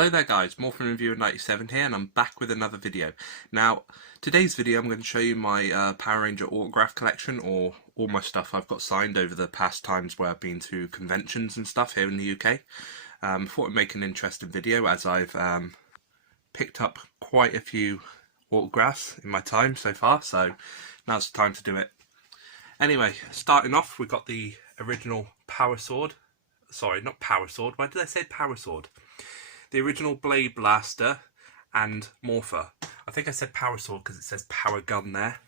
Hello there guys, Morphers Reviewer 97 here, and I'm back with another video. Now, today's video I'm going to show you my Power Ranger autograph collection, or all my stuff I've got signed over the past times where I've been to conventions and stuff here in the UK. I thought I'd make an interesting video as I've picked up quite a few autographs in my time so far, so now's the time to do it. Anyway, starting off, we've got the original Power Sword. Sorry, not Power Sword. Why did I say Power Sword? The original Blade Blaster and Morpher. I think I said Power Sword because it says Power Gun there.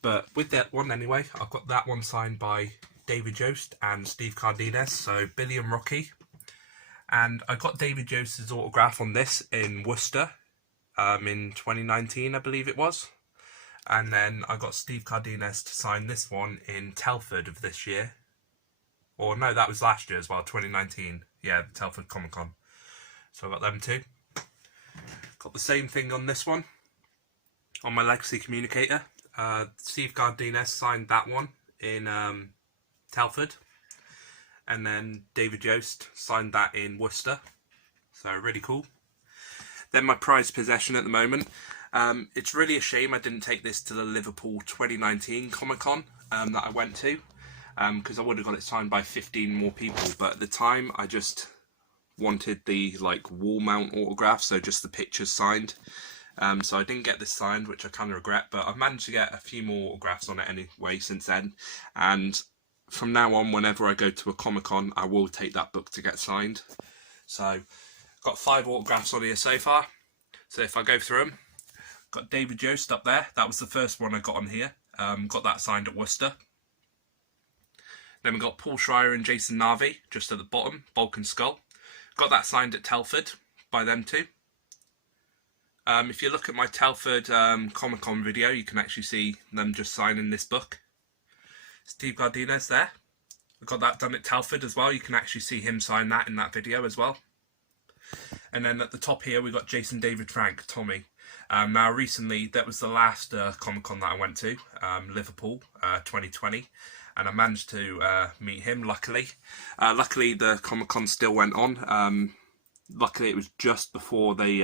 But with that one anyway, I've got that one signed by David Yost and Steve Cardenas, so Billy and Rocky. And I got David Yost's autograph on this in Worcester in 2019, I believe it was. And then I got Steve Cardenas to sign this one in Telford of this year. Or no, that was last year as well, 2019. Yeah, the Telford Comic Con. So I got them too. Got the same thing on this one, on my Legacy Communicator. Steve Cardenas signed that one in Telford. And then David Yost signed that in Worcester. So really cool. Then my prized possession at the moment. It's really a shame I didn't take this to the Liverpool 2019 Comic Con that I went to. Because I would have got it signed by 15 more people. But at the time I just wanted the wall mount autograph, so just the pictures signed. So I didn't get this signed, which I kind of regret, but I've managed to get a few more autographs on it anyway since then. And from now on, whenever I go to a Comic-Con, I will take that book to get signed. So got 5 autographs on here so far. So if I go through them, got David Yost up there. That was the first one I got on here. Got that signed at Worcester. Then we got Paul Schreier and Jason Narvi just at the bottom, Bulk and Skull. Got that signed at Telford by them too. If you look at my Telford Comic Con video, you can actually see them just signing this book. Steve Cardenas there. I got that done at Telford as well. You can actually see him sign that in that video as well. And then at the top here, we got Jason David Frank, Tommy. Now recently, that was the last Comic Con that I went to, Liverpool 2020. And I managed to meet him, luckily. Luckily, the Comic-Con still went on. Luckily, it was just before they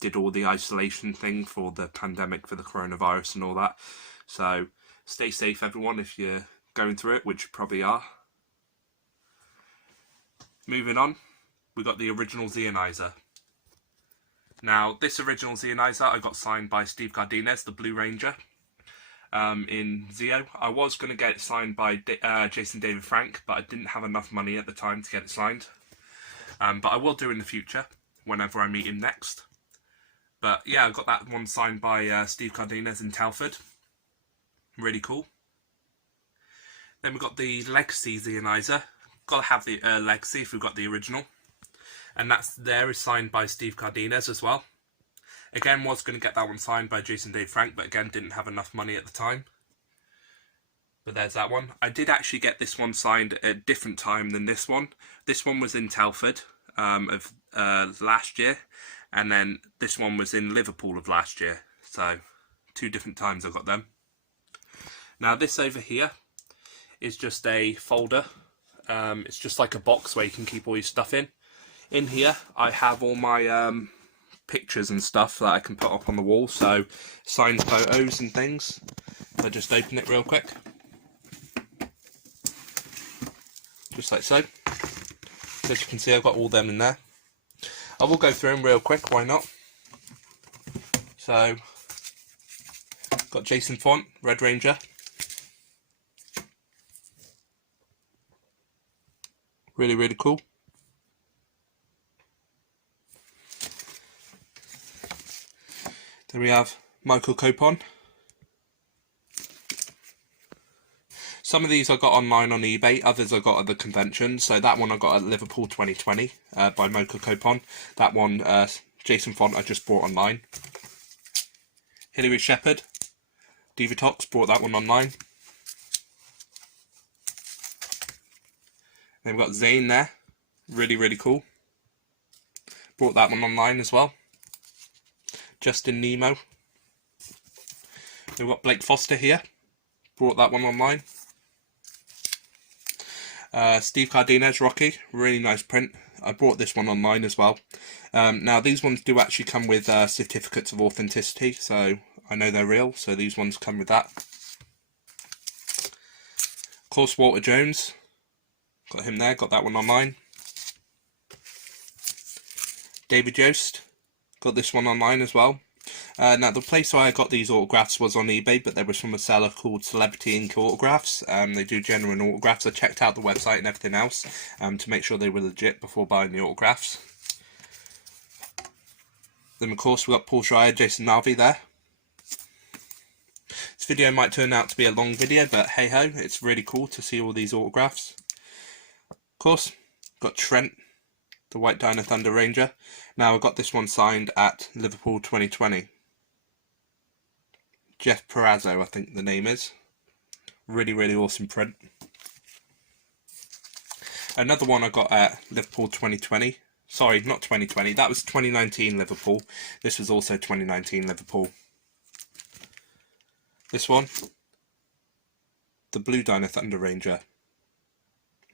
did all the isolation thing for the pandemic, for the coronavirus and all that. So, stay safe, everyone, if you're going through it, which you probably are. Moving on, we got the original Zeonizer. Now, this original Zeonizer I got signed by Steve Cardenas, the Blue Ranger. In Zeo. I was going to get it signed by Jason David Frank, but I didn't have enough money at the time to get it signed. But I will do in the future, whenever I meet him next. But yeah, I got that one signed by Steve Cardenas in Telford. Really cool. Then we've got the Legacy Zeonizer. Got to have the Legacy if we've got the original. And that's there is signed by Steve Cardenas as well. Again, was going to get that one signed by Jason David Frank, but again, didn't have enough money at the time. But there's that one. I did actually get this one signed at a different time than this one. This one was in Telford of last year, and then this one was in Liverpool of last year. So, 2 different times I got them. Now, this over here is just a folder. It's just like a box where you can keep all your stuff in. In here, I have all my pictures and stuff that I can put up on the wall, so signed photos and things. I'll just open it real quick, just like so. As you can see, I've got all them in there. I will go through them real quick, why not? So got Jason Font, Red Ranger. Really, really cool. Then we have Michael Copon. Some of these I got online on eBay, others I got at the convention. So that one I got at Liverpool 2020 by Michael Copon. That one, Jason Font, I just bought online. Hilary Shepherd, Divatox, bought that one online. Then we've got Zane there, really, really cool. Bought that one online as well. Justin Nemo. We've got Blake Foster here. Brought that one online. Steve Cardenas, Rocky. Really nice print I bought this one online as well. Now these ones do actually come with certificates of authenticity, so I know they're real, so these ones come with that. Of course, Walter Jones, got him there, got that one online. David Yost, got this one online as well. Now the place where I got these autographs was on eBay, but there was from a seller called Celebrity Ink Autographs. They do genuine autographs. I checked out the website and everything else to make sure they were legit before buying the autographs. Then of course we got Paul Schreier, Jason Narvi there. This video might turn out to be a long video, but hey ho, it's really cool to see all these autographs. Of course, got Trent, the White Dino Thunder Ranger. Now I got this one signed at Liverpool 2020. Jeff Perazzo, I think the name is. Really awesome print. Another one I got at Liverpool 2020. Sorry, not 2020. That was 2019 Liverpool. This was also 2019 Liverpool. This one, the Blue Dino Thunder Ranger.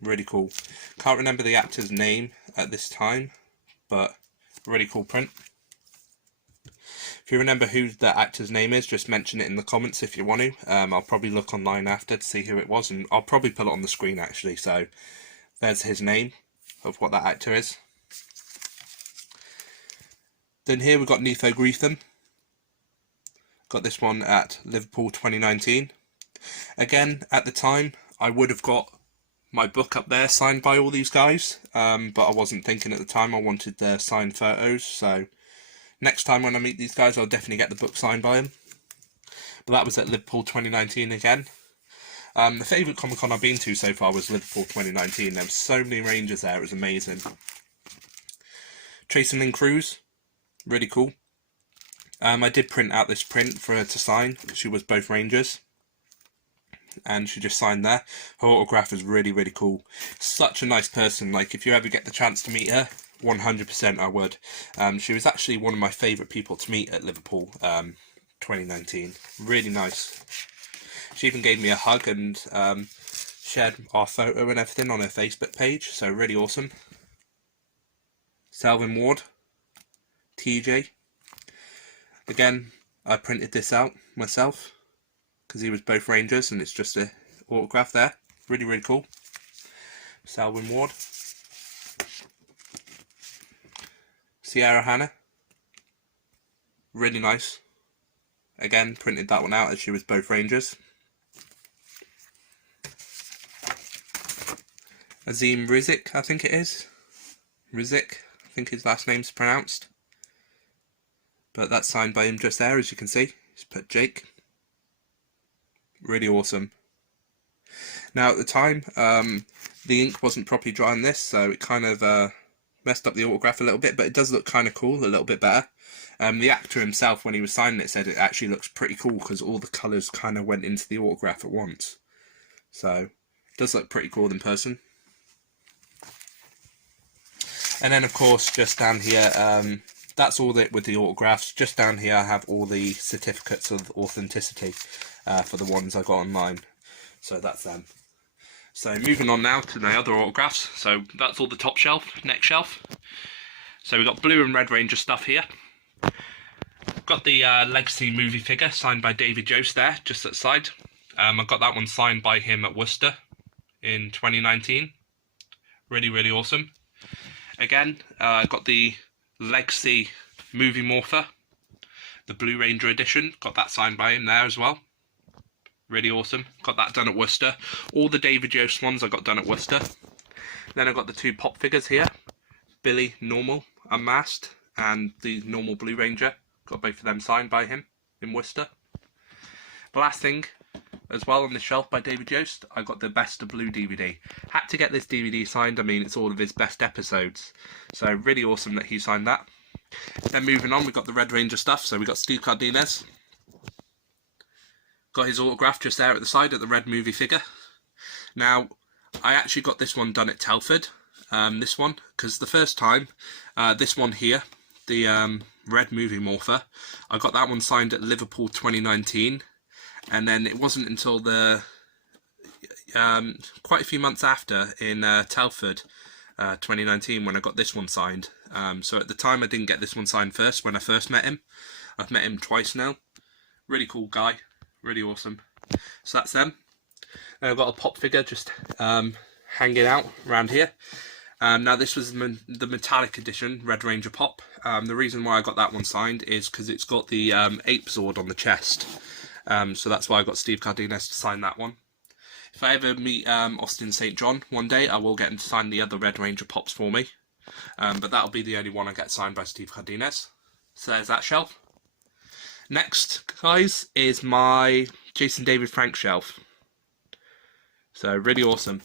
Really cool. Can't remember the actor's name at this time, but really cool print. If you remember who the actor's name is, just mention it in the comments if you want to. I'll probably look online after to see who it was, and I'll probably put it on the screen actually. So there's his name of what that actor is. Then here we've got Nefo Greetham. Got this one at Liverpool 2019. Again, at the time, I would have got my book up there signed by all these guys, but I wasn't thinking at the time. I wanted their signed photos, so next time when I meet these guys, I'll definitely get the book signed by them. But that was at Liverpool 2019 again. The favourite Comic Con I've been to so far was Liverpool 2019. There were so many Rangers there, it was amazing. Tracy Lynn Cruz, really cool. I did print out this print for her to sign, because she was both Rangers. And she just signed there. Her autograph is really cool. Such a nice person. Like, if you ever get the chance to meet her, 100% I would. She was actually one of my favourite people to meet at Liverpool 2019. Really nice. She even gave me a hug and shared our photo and everything on her Facebook page. So really awesome. Selwyn Ward, TJ. Again, I printed this out myself because he was both Rangers, and it's just a autograph there. Really cool. Selwyn Ward. Sierra Hannah. Really nice. Again, printed that one out as she was both Rangers. Azim Rizik, I think it is. Rizik, I think his last name's pronounced. But that's signed by him just there, as you can see. He's put Jake. Really awesome. Now at the time, the ink wasn't properly dry on this, so it kind of messed up the autograph a little bit, but it does look kind of cool, a little bit better. The actor himself, when he was signing it, said it actually looks pretty cool because all the colours kind of went into the autograph at once. So, it does look pretty cool in person. And then of course, just down here, that's all with the autographs. Just down here I have all the certificates of authenticity for the ones I got online. So that's them. So moving on now to my other autographs. So that's all the top shelf, next shelf. So we've got Blue and Red Ranger stuff here. Got the Legacy movie figure signed by David Yost there, just at the side. I got that one signed by him at Worcester in 2019. Really awesome. Again, I got the Legacy movie Morpher, the Blue Ranger edition. Got that signed by him there as well. Really awesome. Got that done at Worcester. All the David Yost ones I got done at Worcester. Then I got the two pop figures here. Billy Normal Unmasked and the normal Blue Ranger. Got both of them signed by him in Worcester. The last thing as well on the shelf by David Yost, I got the Best of Blue DVD. Had to get this DVD signed. I mean, it's all of his best episodes. So really awesome that he signed that. Then moving on, we've got the Red Ranger stuff. So we've got Steve Cardenas. Got his autograph just there at the side of the red movie figure. Now, I actually got this one done at Telford. This one, because the first time, this one here, the red movie Morpher, I got that one signed at Liverpool 2019. And then it wasn't until the quite a few months after in Telford 2019 when I got this one signed. So at the time I didn't get this one signed first when I first met him. I've met him twice now. Really cool guy, really awesome. So that's them. And I've got a pop figure just hanging out around here. Now this was the metallic edition Red Ranger pop. The reason why I got that one signed is because it's got the Ape Zord on the chest. So that's why I got Steve Cardenas to sign that one. If I ever meet Austin St. John one day, I will get him to sign the other Red Ranger pops for me. But that'll be the only one I get signed by Steve Cardenas. So there's that shelf. Next, guys, is my Jason David Frank shelf. So really awesome.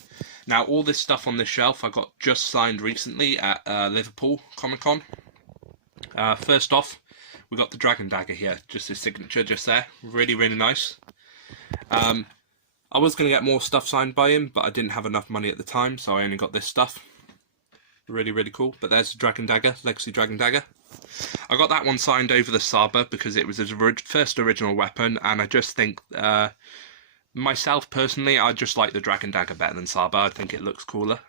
Now all this stuff on this shelf I got just signed recently at Liverpool Comic Con. First off, we got the Dragon Dagger here, just his signature just there. Really, really nice. I was going to get more stuff signed by him, but I didn't have enough money at the time, so I only got this stuff. Really, really cool. But there's the Dragon Dagger, Legacy Dragon Dagger. I got that one signed over the Saber because it was his first original weapon, and I just think, myself personally, I just like the Dragon Dagger better than Saber. I think it looks cooler.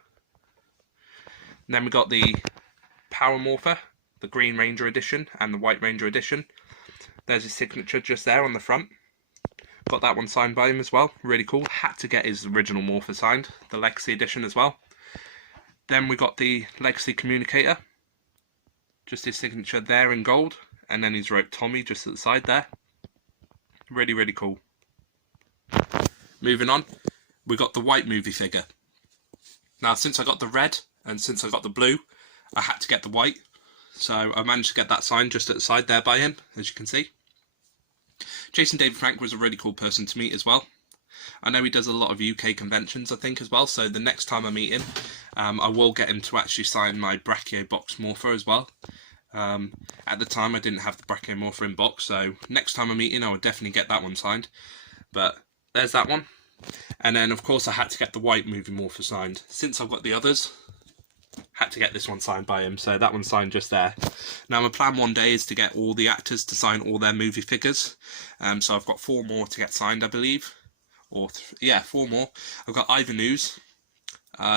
And then we got the Power Morpher, the Green Ranger edition and the White Ranger edition. There's his signature just there on the front. Got that one signed by him as well. Really cool. Had to get his original Morpher signed, the Legacy edition as well. Then we got the Legacy Communicator. Just his signature there in gold. And then he's wrote Tommy just at the side there. Really, really cool. Moving on, we got the white movie figure. Now, since I got the red and since I got the blue, I had to get the white. So I managed to get that signed just at the side there by him, as you can see. Jason David Frank was a really cool person to meet as well. I know he does a lot of UK conventions, I think, as well. So the next time I meet him, I will get him to actually sign my Brachio box Morpher as well. At the time, I didn't have the Brachio Morpher in box, so next time I meet him, I would definitely get that one signed. But there's that one. And then, of course, I had to get the white movie Morpher signed. Since I've got the others, had to get this one signed by him, so that one's signed just there. Now my plan one day is to get all the actors to sign all their movie figures. So I've got 4 more to get signed, I believe. Or, yeah, 4 more. I've got Ivan Ooze,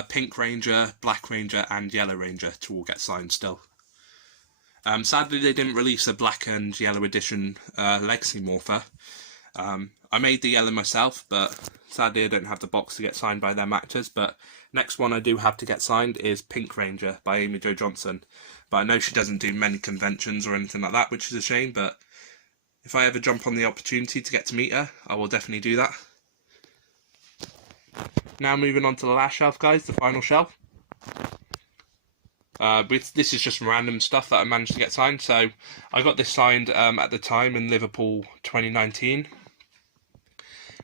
Pink Ranger, Black Ranger and Yellow Ranger to all get signed still. Sadly they didn't release a black and yellow edition Legacy Morpher. I made the yellow myself, but sadly I don't have the box to get signed by them actors. But next one I do have to get signed is Pink Ranger by Amy Jo Johnson. But I know she doesn't do many conventions or anything like that, which is a shame. But if I ever jump on the opportunity to get to meet her, I will definitely do that. Now moving on to the last shelf, guys, the final shelf. This is just random stuff that I managed to get signed. So I got this signed at the time in Liverpool 2019.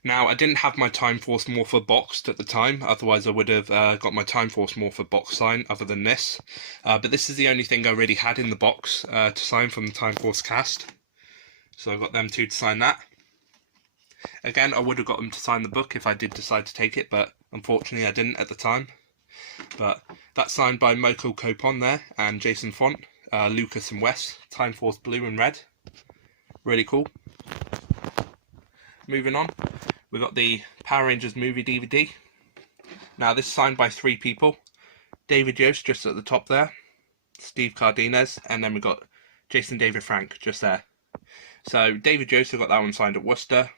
Now, I didn't have my Time Force Morpher boxed at the time, otherwise I would have got my Time Force Morpher box signed other than this. But this is the only thing I really had in the box to sign from the Time Force cast. So I got them two to sign that. Again, I would have got them to sign the book if I did decide to take it, but unfortunately I didn't at the time. But that's signed by Moko Copon there, and Jason Font, Lucas and Wes, Time Force Blue and Red. Really cool. Moving on, we've got the Power Rangers movie DVD. Now this is signed by 3 people. David Yost just at the top there, Steve Cardenas, and then we've got Jason David Frank just there. So David Yost, I got that one signed at Worcester.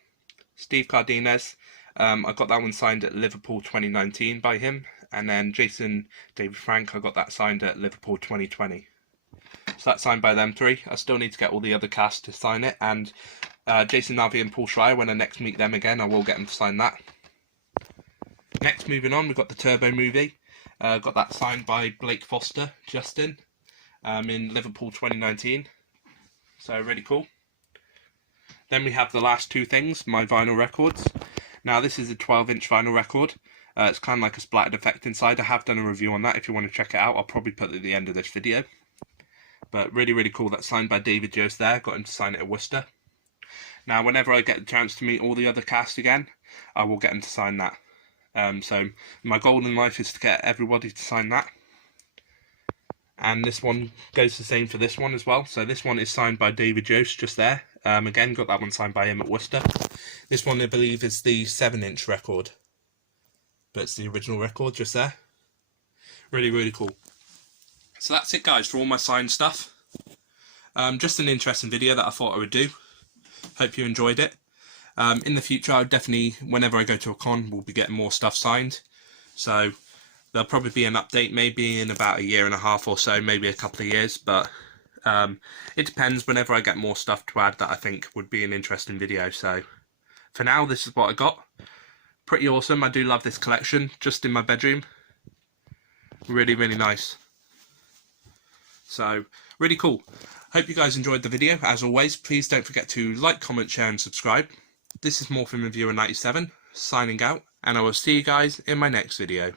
Steve Cardenas, I got that one signed at Liverpool 2019 by him. And then Jason David Frank, I got that signed at Liverpool 2020. So that's signed by them 3. I still need to get all the other cast to sign it. And Jason Navi and Paul Schreier, when I next meet them again, I will get them to sign that. Next, moving on, we've got the Turbo movie. Got that signed by Blake Foster, Justin, in Liverpool 2019. So really cool. Then we have the last 2 things, my vinyl records. Now this is a 12-inch vinyl record. It's kind of like a splattered effect inside. I have done a review on that. If you want to check it out, I'll probably put it at the end of this video. But really, really cool. That's signed by David Yost there. Got him to sign it at Worcester. Now, whenever I get the chance to meet all the other cast again, I will get him to sign that. So my goal in life is to get everybody to sign that. And this one goes the same for this one as well. So this one is signed by David Yost just there. Again, got that one signed by him at Worcester. This one, I believe, is the 7-inch record. But it's the original record just there. Really, really cool. So that's it, guys, for all my signed stuff. Just an interesting video that I thought I would do. Hope you enjoyed it. In the future, I'll definitely, whenever I go to a con, we'll be getting more stuff signed. So there'll probably be an update maybe in about a year and a half or so, maybe a couple of years. But it depends whenever I get more stuff to add that I think would be an interesting video. So for now, this is what I got. Pretty awesome. I do love this collection, just in my bedroom. Really, really nice. So, really cool. Hope you guys enjoyed the video. As always, please don't forget to like, comment, share and subscribe. This is Morphers Reviewer 97, signing out, and I will see you guys in my next video.